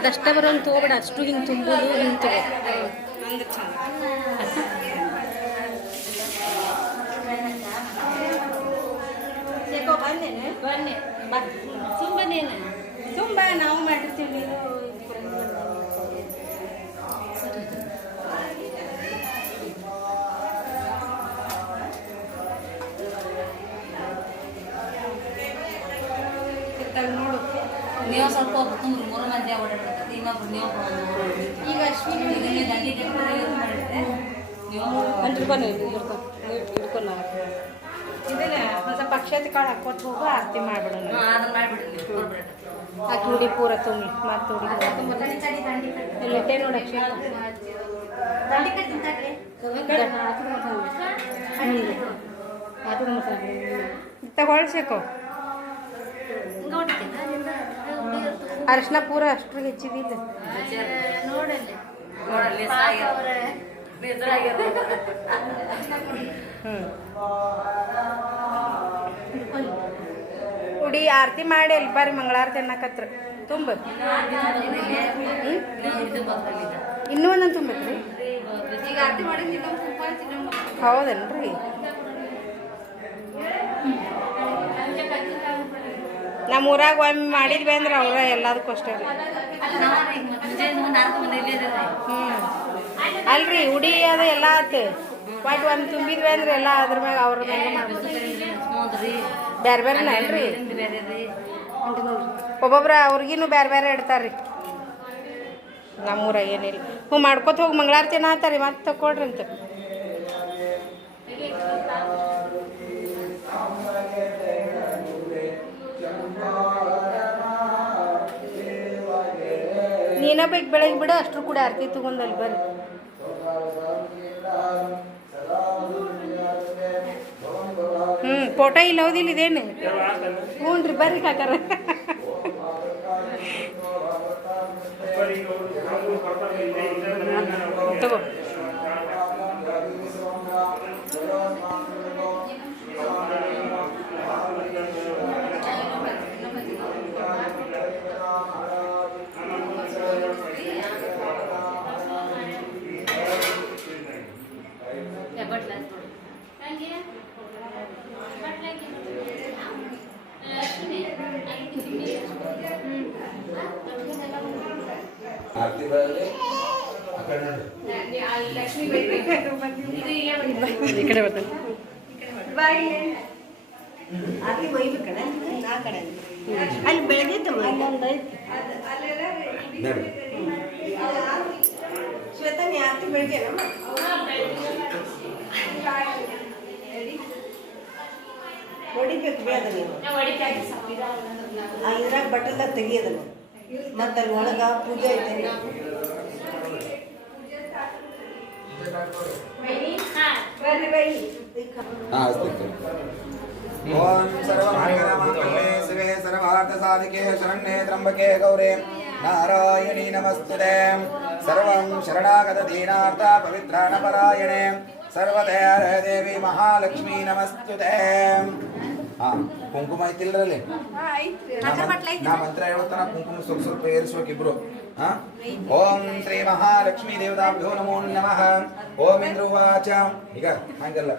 ಅದಷ್ಟ ಬರೋಂಗೆ ತೊಗೊಬೇಡ ಅಷ್ಟು ಹಿಂಗೆ ತುಂಬೋದು ಹಿಂಗೆ ತಗೋ ಬನ್ನಿ. ಬಾ ತುಂಬ ನಾವು ಮಾಡಿರ್ತೀವಿ ನೀವು ಸ್ವಲ್ಪ ಹೊತ್ತು ಮೂರು ಮಂದಿ ಓಡಾಡ್ತೈತಿ ಇನ್ನೊಬ್ರು ನೀವು ಈಗ ಅಶ್ವಿನಿ ದಂಡಿ ಮಾಡಿದ್ರೆ ಹೊಸ ಪಕ್ಷದ ಕಾಳು ಹೋಗು ಆರತಿ ಮಾಡ್ಬಿಡೋಣ. ಹಾಕಿ ಹುಡಿ ಪೂರ ತುಂಬಿ ಮತ್ತು ನೋಡಿ. ಅಕ್ಷಯ ತಗೊಳ್ಸೇಕೋ. ಅರಿಶಿನ ಪೂರ ಅಷ್ಟು ಹೆಚ್ಚಿದಿಲ್ಲ ಉಡಿ ಆರತಿ ಮಾಡಿ ಅಲ್ಲಿ ಬರ್ರಿ ಮಂಗಳಾರತಿ ಅನ್ನಕತ್ರ. ತುಂಬ. ಇನ್ನೂ ಒಂದೊಂದು ತುಂಬತ್ರಿ ಹೌದೇನ್ರಿ? ನಮ್ಮ ಊರಾಗ ಒಮ್ಮೆ ಮಾಡಿದ್ವಿ ಅಂದ್ರೆ ಅವ್ರ ಎಲ್ಲದಕ್ಕೂ ಅಷ್ಟೇ ರೀ. ಹ್ಞೂ ಅಲ್ರಿ, ಉಡಿ ಅದು ಎಲ್ಲ ಆತು. ಬಟ್ ಒಂದು ತುಂಬಿದ್ವಿ ಅಂದ್ರೆ ಎಲ್ಲ ಅದ್ರ ಮ್ಯಾಗ ಅವ್ರ ಮ್ಯಾಗ ಬೇರೆ ಅಲ್ರಿ ಬೇರೆ ರೀ ಒಬ್ಬೊಬ್ರ ಅವ್ರಿಗಿನ್ನು ಬೇರೆ ಬೇರೆ ಇಡ್ತಾರ್ರಿ. ನಮ್ಮೂರಾಗ ಏನಿಲ್ಲ. ಹ್ಞೂ, ಮಾಡ್ಕೊತ ಹೋಗಿ ಮಂಗಳಾರತಿ ಏನಾತಾರಿ ಮತ್ತೆ ತಗೊಳ್ರಿ ಅಂತ. ನೀನ ಬೇಕು ಬೆಳಗ್ಗೆ ಬಿಡ ಅಷ್ಟು ಕೂಡ ಆರತಿ ತಗೊಂಡಲ್ಲಿ ಬರ್ರಿ. ಹ್ಞೂ ಫೋಟೋ ಇಲ್ಲ, ಹೌದಿಲ್ಲ ಇದೇನು? ಹ್ಞೂ ರೀ ಬರ್ರಿ ಕಾಕಾರ. ತಗೋ ಬಟ್ಲ ನೋಡಿ ಆರತಿ ಬರಲಿ. ಆ ಕಡೆ ನೋಡಿ. ಈ ಕಡೆ ಬರ್ತಾನೆ. ಅಲ್ಲಿ ಬೆಳಗ್ಗೆ ನೋಡಿ. ಶ್ವೇತಾ ನೀ ಆರತಿ ಬೆಳಗ್ಗೆ ಹೊಡಿಬೇಕು ಬೇಡ ನೀವು ಬಟ್ಟಲ್ದಾಗ ತೆಗಿಯೋದನ್ನು ಮತ್ತೆ ಅಲ್ಲಿ ಒಳಗ ಪೂಜೆ ಐತೆ ಬರ್ರಿ ಬೈ ಹಾ ಅಸ್ತಿತ್ತು ಓಂ ಸರ್ವಮಂಗಲಮಾಂಗಲ್ಯೆ ಶಿವೆ ಸರ್ವಾರ್ಥಸಾಧಿಕೆ ಶರಣ್ಯೆ ತ್ರ್ಯಂಬಕೆ ಗೌರಿ ನಾರಾಯಣಿ ನಮಸ್ತುತೆ ಸರ್ವಂ ಶರಣಾಗತ ದೀನಾರ್ಥ ದೇವಿ ಮಹಾಲಕ್ಷ್ಮೀ ಹಾ ಕುಂಕುಮ ಐತಿಲ್ರಲ್ಲಿ ನಾ ಮಂತ್ರ ಹೇಳ್ತಾನ ಕುಂಕುಮ ಸ್ವಲ್ಪ ಸ್ವಲ್ಪ ಏರಿಸ್ಬೇಕು ಇಬ್ರು. ಹಾ? ಓಂ ಶ್ರೀ ಮಹಾಲಕ್ಷ್ಮೀ ದೇವತಾಭ್ಯೋ ನಮೋ ನಮಃ. ಓಂ ಇಂದ್ರುವಾಚ. ಈಗ ಹಂಗಲ್ಲ.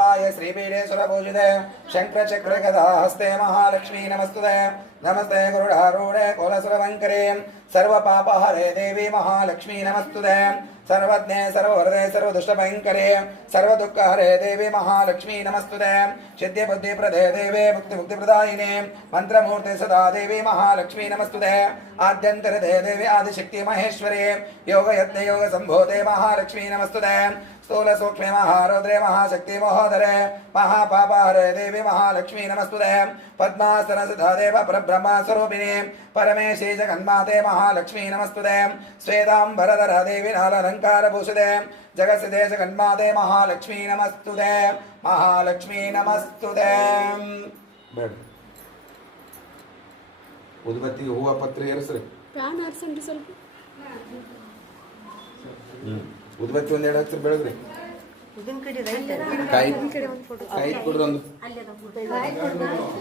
ಆಯ ಶ್ರೀಪೀಠೇಶ್ವರ ಪೂಜಿತೆ. ಶಂಕರ ಚಕ್ರ ಗದಾ ಹಸ್ತೆ ಮಹಾಲಕ್ಷ್ಮೀ ನಮಸ್ತದೆ ನಮಸ್ತೆ ಗರುಡಾರೂಢೆ ಕೋಲಸುರವಂಕರೆ ಸರ್ವ ಪಾಪಹರೆ ದೇವಿ ಮಹಾಲಕ್ಷ್ಮೀ ನಮಸ್ತುತೆ ಸರ್ವಜ್ಞೆ ಸರ್ವವರದೆ ಸರ್ವದುಷ್ಟಭಯಂಕರೆ ಸರ್ವದುಃಖಹರೆ ದೇವಿ ಮಹಾಲಕ್ಷ್ಮೀ ನಮಸ್ತುತೆ ಸಿದ್ಧಿ ಬುದ್ಧಿ ಪ್ರದೇ ದೇವೇ ಮುಕ್ತಿ ಮುಕ್ತಿ ಪ್ರದಾಯಿನಿ ಮಂತ್ರಮೂರ್ತಿ ಸದಾ ದೇವಿ ಮಹಾಲಕ್ಷ್ಮೀ ನಮಸ್ತುತೆ ಆದ್ಯಂತರದೆ ದೇವಿ ಆದಿಶಕ್ತಿ ಮಹೇಶ್ವರಿ ಯೋಗ ಯಜ್ಞ ಯೋಗ ಸಂಭೋದೆ ಮಹಾಲಕ್ಷ್ಮೀ ನಮಸ್ತುತೆ ಸ್ಥೂಲ ಸೂಕ್ಷ್ಮ ಮಹಾರೌದ್ರೆ ಮಹಾಶಕ್ತಿ ಮಹೋದರೆ ಮಹಾಪಾಪಹರೆ ದೇವಿ ಮಹಾಲಕ್ಷ್ಮೀ ನಮಸ್ತುತೆ ಪದ್ಮಾಸನ ಸದಾ ದೇವ ಪರಬ್ರಹ್ಮ ಸ್ವರೂಪಿಣಿ ಪರಮೇಶಿ ಜಗನ್ಮಾತೆ ಮಹಾಲಕ್ಷ್ಮೀ ನಮಸ್ತುತೆ ಶ್ವೇತಾಂಬರಧರ ದೇವಿ ನಾಲಂಕಾರ ಭೂಷಿತೆ ಜಗತ್ಸಿದೆ ಜಗನ್ಮಾತೆ ಮಹಾಲಕ್ಷ್ಮೀ ನಮಸ್ತುತೆ ಮಹಾಲಕ್ಷ್ಮೀ ನಮಸ್ತುತೆ ಬೇಡ. ಉದ್ಬತ್ತಿ ಹೂವ ಪತ್ರಿ ಏರಿಸ್ರಿ. ಪ್ಯಾನ್ ಆರ್ಸನ್ರಿ ಸ್ವಲ್ಪ. ಉದ್ಬತ್ತಿ ಒಂದೆರಡು ಹಚ್ಚಿ ಬೆಳಗ್ರಿ ಕಾಯಿ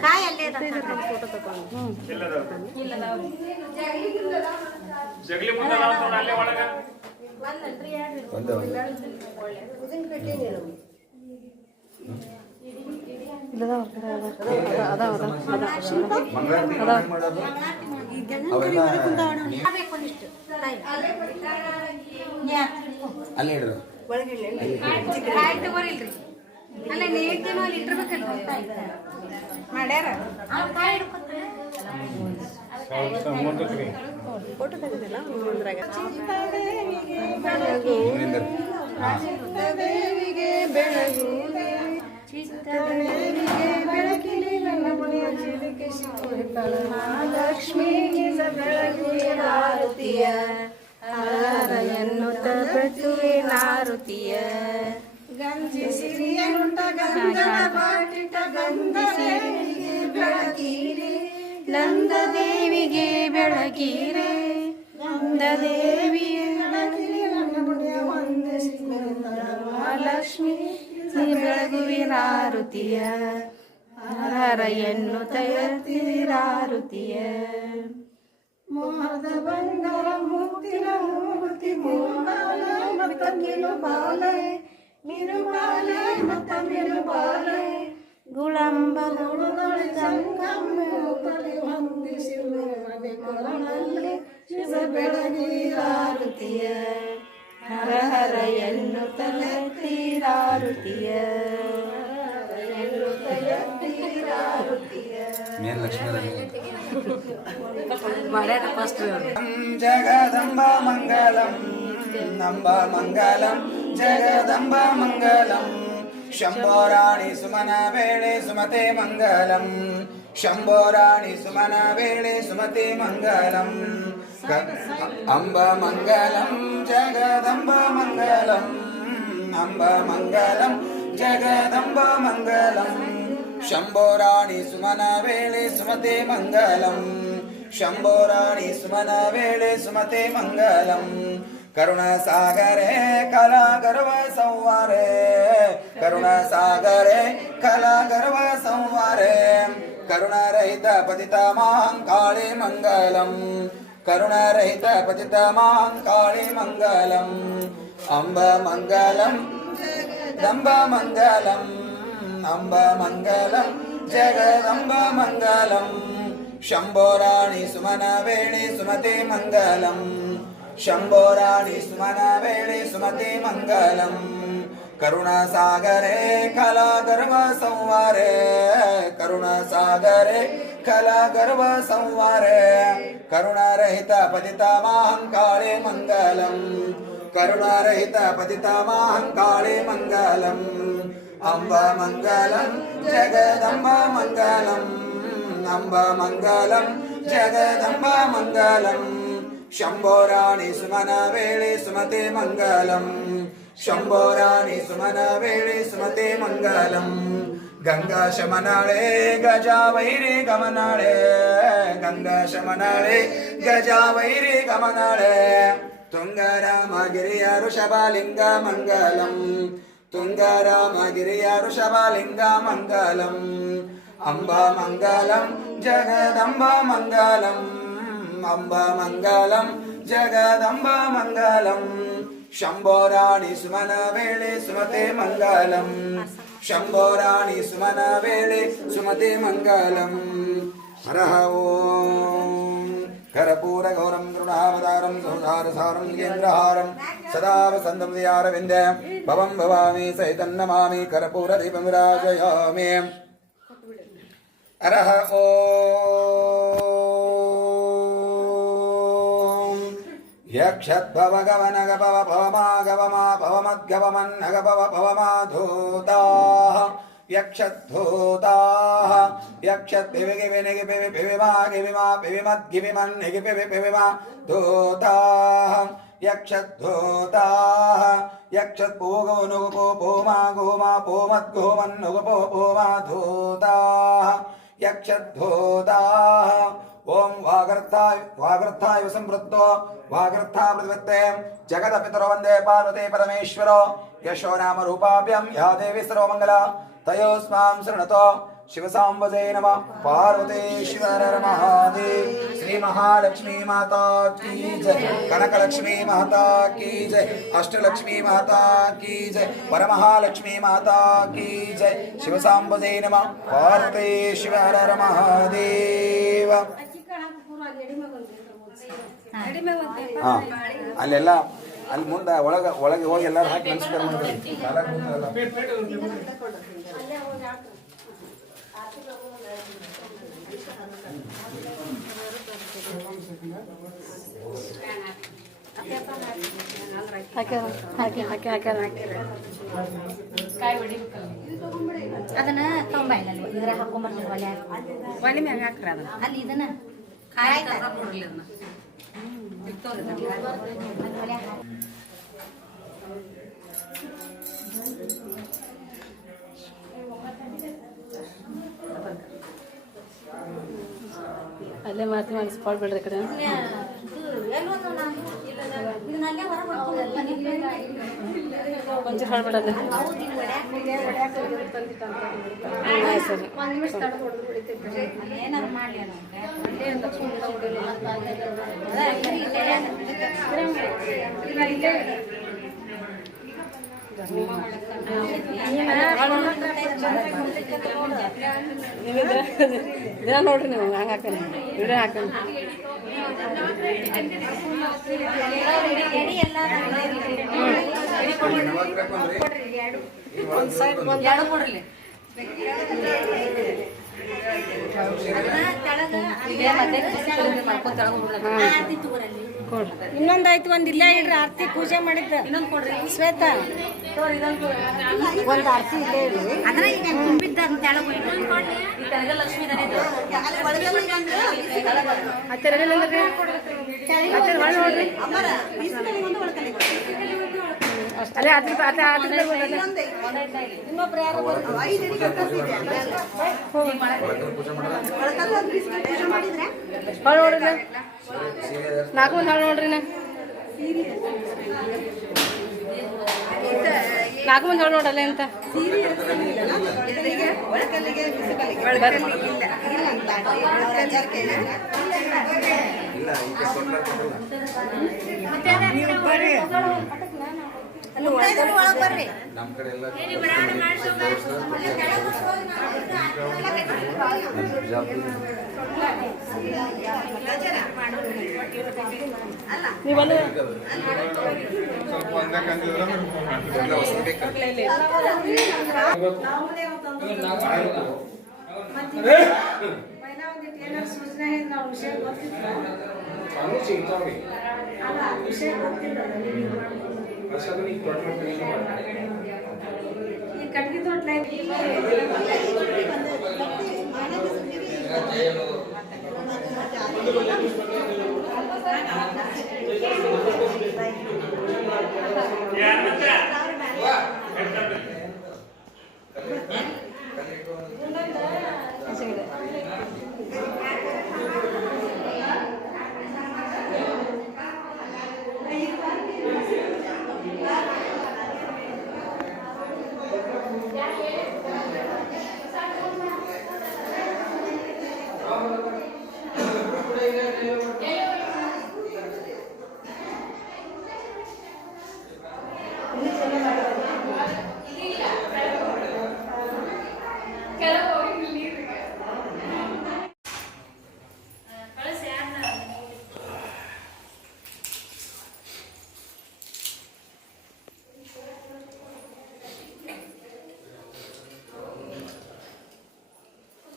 ಕಾಯಿ ಜಗಲಿ ಮುಂದೆ ಅಲ್ಲೇ ಒಳಗ. ಒಂದೇ ಒಂದು ಮಂಗಳಾರತಿ ಹೆಂಗ್ ಮಾಡೋದು ಅವೆಲ್ಲ ಅಲ್ಲೇ ಇಡ್ರು ಕಾಯಿ ನಿಂದ್ರು. ಹಾ. ಲಕ್ಷ್ಮಿಗೆ ಬೆಳಗುವಿನಾರುತಿಯ ಎನ್ನುತ್ತ ಬೆಳಗುವಿನಾರುತಿಯ ಗಂಜಿ ಸಿರಿಯನುಟ ಗಂಧದ ಬಾಟಿಟ ಗಂಧ ನಂದ ದೇವಿಗೆ ಬೆಳಗೀರೆ ನಂದ ದೇವಿಯ ಮಹಾಲಕ್ಷ್ಮಿ ಬೆಳಗುವಿನಾರುತಿಯ ಹರ ತಯತಿರಾರುತಿಯ ಮೋಹದ ಬಂಗಾರ ಮುತ್ತಿನ ಮೂರ್ತಿ ಮೂಲ ಮತ್ತ ಮಿರುಬಾಲೆ ಮಿರುಬಾಲೆ ಮತ್ತ ಮಿರುಬಾಲೆ ಗುಳಂಬ ಗುಳುಗಳು ಸಂಗಮ ತಲೆ ವಂದಿಸಿ ಮನೆ ಕೊರಳಲ್ಲಿ ಶಿವ ಬೆಳಗಿರಾರುತಿಯ ಹರ ಹರ ಎನ್ನುತ್ತ ಎತ್ತಿರಾರುತಿಯ ಎನ್ನುತ್ತ ಎತ್ತಿರಾರುತಿಯ ಮೇನ್ ಲಕ್ಷ್ಮೀ ಮಾಡ್ಯಾರ ಫಸ್ಟ್ ಜಗದಂಬ ಮಂಗಲಂ ನಂಬ ಮಂಗಲಂ ಜಗದಂಬ ಮಂಗಲಂ शम्भोराणि सुमना वेणे सुमते मङ्गलम् शम्भोराणि सुमना वेणे सुमते मङ्गलम् अम्ब मङ्गलं जगदम्ब मङ्गलम् अम्ब मङ्गलं जगदम्ब मङ्गलम् शम्भोराणि सुमना वेणे सुमते मङ्गलम् शम्भोराणि सुमना वेणे सुमते मङ्गलम् கருணசாகரே கலாகர்வ சௌவாரே. கருணசாகரே கலாகர்வ சௌவாரே. கருணரहित பதிதமாங் காளி மங்களம். கருணரहित பதிதமாங் காளி மங்களம். அம்ப மங்களம் ஜெகதம்ப மங்களம். அம்ப மங்களம் ஜெகதம்ப மங்களம். शम्भोराणि सुमनवेणि सुमते मङ्गलम् शम्भोराणि सुमनवेणि सुमते मङ्गलम् करुणासागरे कलागर्वसंवारे करुणासागरे कलागर्वसंवारे करुणारहित पतितामाहं काले मङ्गलम् करुणारहित पतितामाहं मङ्गलम् अम्ब मङ्गलं जगदम्ब मङ्गलम् अम्ब मङ्गलं जगदम्ब मङ्गलम् शम्भोराणि सुमन वेळे सुमते मङ्गलम् शम्भोराणि सुमन वेळे सुमते मङ्गलम् गङ्गा शमनाळे गजा वैरे गमनाळे गङ्गा शमनाळे गजा वैरे गमनाळे तुङ्गरामगिरिय ऋषभालिङ्ग मङ्गलम् तुङ्गरामगिरिय ऋषभालिङ्ग मङ्गलम् अम्ब मङ्गलं जगदम्ब मङ्गलम् அம்பா மங்களம் ஜெகதம்பா மங்களம் शम्भोराणि सुमन वेळे सुमते मङ्गलम् शम्भोराणि सुमन वेळे सुमते मङ्गलम् हरः ॐ करपूरगौरं गृणावतारं सहसारसारं लिङ्गेन्द्रहारं सदा वसन्तं दयारविन्द भवं भवामि सहितं नमामि करपूरदीपं विराजयामि हरः ॐ ید گم نگ پو پو مو مدو منگ پو پوتا یدتا یددی میری مدنگتا یوتا یددگ نگپو پو گوا پو مدو مو پوتا یدتا ఓం వాగర్థాయ వాగర్థాయ సంవృత్తో వాగర్థా ప్రతిపత్తే జగద పితరో వందే పార్వతే పరమేశ్వర యశో నామ రూపాభ్యం యా దేవి సర్వమంగళ తయోస్మాం శృణతో శివసాంబదే నమ. పార్వతేశ్వర మహాదేవ్. శ్రీ మహాలక్ష్మీ మాతా కీ జయ కనకలక్ష్మీ మాతా కీ జయ అష్టలక్ష్మీ మాతా కీ జయ పరమహాలక్ష్మీ మాతా కీ జయ శివసాంబదే నమ. పార్వతేశ్వర మహాదేవ. ಹಾ. ಅಲ್ಲೆಲ್ಲ ಅಲ್ಲಿ ಮುಂದೆ ಒಳಗೆ ಒಳಗೆ ಹೋಗಿ ಎಲ್ಲರೂ ಹಾಕಿ ನಮಸ್ಕಾರ ಮಾಡಿದ್ರಿ ಕಾಲಾಗ್ ಕೂತಲ್ಲ. ಹಾಕ್ಯಾರ ಹಾಕಿ ಹಾಕಿ ಹಾಕ್ಯಾರ ಅದನ್ನ ತೊಂಬೈಲ ಇದ್ರ ಹಾಕೊಂಬರ್ಲಿ ಒಲೆ ಒಲೆ ಮ್ಯಾಗ ಹಾಕ್ರಿ ಅದನ್ನ. ಅಲ್ಲಿ ಇದನ್ನ ಕಾಯಿ ಅದನ್ನ. ಅಲ್ಲಿ. ಅಲ್ಲೇ ಮಾಡ್ತೀವಿ ಮಾಡಿ ಸ್ಪಾಟ್ ಬಿಡ್ರಿ ಕಡೆ. ಹೇಳ್ಬಿಡಲ್ಲ ದಿನ ನೋಡ್ರಿ ನೀವು ಹಂಗೆ ಹಾಕೋಣ. ವಿಡಿಯೋ ಹಾಕೋಣ. ಇನ್ನೊಂದಾಯ್ತು ಒಂದ್ ಇಲ್ಲ ಇಡ್ರಿ ಆರ್ತಿ ಪೂಜೆ ಮಾಡಿದ್ದ. ಇನ್ನೊಂದ್ ಕೊಡ್ರಿ ಶ್ವೇತಾ. ಒಂದ್ ಆರ್ತಿ ಇಲ್ಲೇ ಇಡ್ರಿ. ಅದ್ರ ಈಗ ತುಂಬಿದ್ದ ಅದ್ನ ತೆಳಗ್ ಹೋಯ್ತು. ಈ ಕನಕ ಲಕ್ಷ್ಮೀ ಅಲ್ಲೇ ಹೊಳ್ ನೋಡ್ರಿ ನಾಲ್ಕು ಹೊಳ್ ನೋಡ್ರಿ ನಾಲ್ಕು ಮಂದಿ ಹೊಳ್ ನೋಡಲ್ಲ ಅಂತ ಇಲ್ಲ. ನಮ್ಮ ಕಡೆ ಎಲ್ಲ? ಸೂಚನೆ ನಾವು ವಿಷಯ ವಿಷಯ ಗೊತ್ತಿಲ್ಲ ಅಷ್ಟೊಂದು ನೀ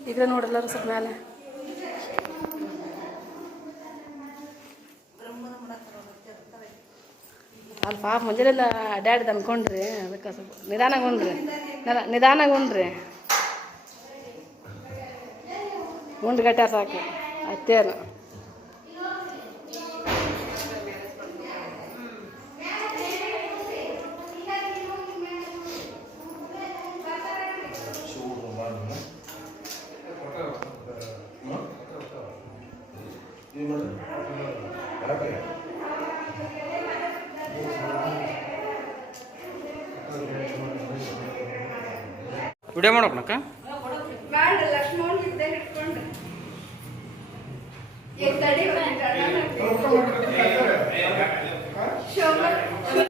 ಈಗ ನೋಡಲ್ಲರು ಸ್ವಲ್ಪ ಮೇಲೆ ಅಲ್ಲಿ ಪಾಪ ಮುಂಜಾನೆಲ್ಲ ಅಡ್ಡಾಡಿದ ಅನ್ಕೊಂಡ್ರಿ, ಅದಕ್ಕೆ ಸ್ವಲ್ಪ ನಿಧಾನಾಗ ಉಂಡ್ರಿ ನಿಧಾನ- ನಿಧಾನಾಗ ಉಣ್ರಿ ಉಂಡು ಗಟ್ಟ ಸಾಕು. ಅತ್ತೇನು ವಿಡಿಯೋ